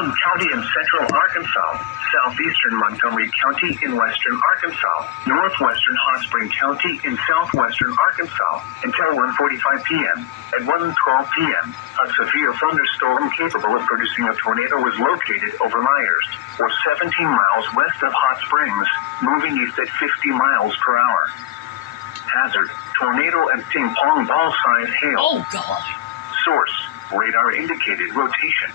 Putnam County in central Arkansas, southeastern Montgomery County in western Arkansas, northwestern Hot Spring County in southwestern Arkansas, until 1:45 p.m. At 1:12 p.m., a severe thunderstorm capable of producing a tornado was located over Myers, or 17 miles west of Hot Springs, moving east at 50 miles per hour. Hazard, tornado and ping-pong ball-sized hail. Oh, God. Source, radar indicated rotation.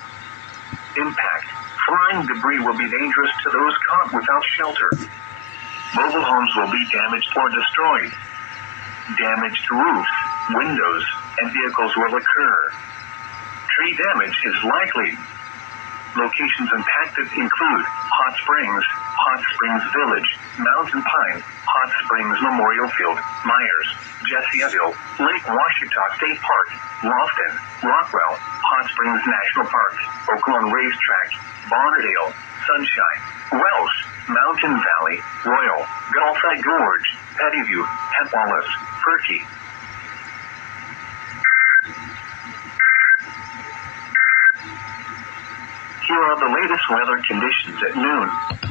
Impact, flying debris will be dangerous to those caught without shelter. Mobile homes will be damaged or destroyed. Damage to roofs, windows, and vehicles will occur. Tree damage is likely. Locations impacted include Hot Springs Village, Mountain Pine, Hot Springs Memorial Field, Myers, Jessiaville, Lake Washita State Park, Lofton, Rockwell, Hot Springs National Park, Oaklawn Racetrack, Bonnerdale, Sunshine, Welsh, Mountain Valley, Royal, Gulfside Gorge, Pettyview, Wallace, Perky. Here are the latest weather conditions at noon.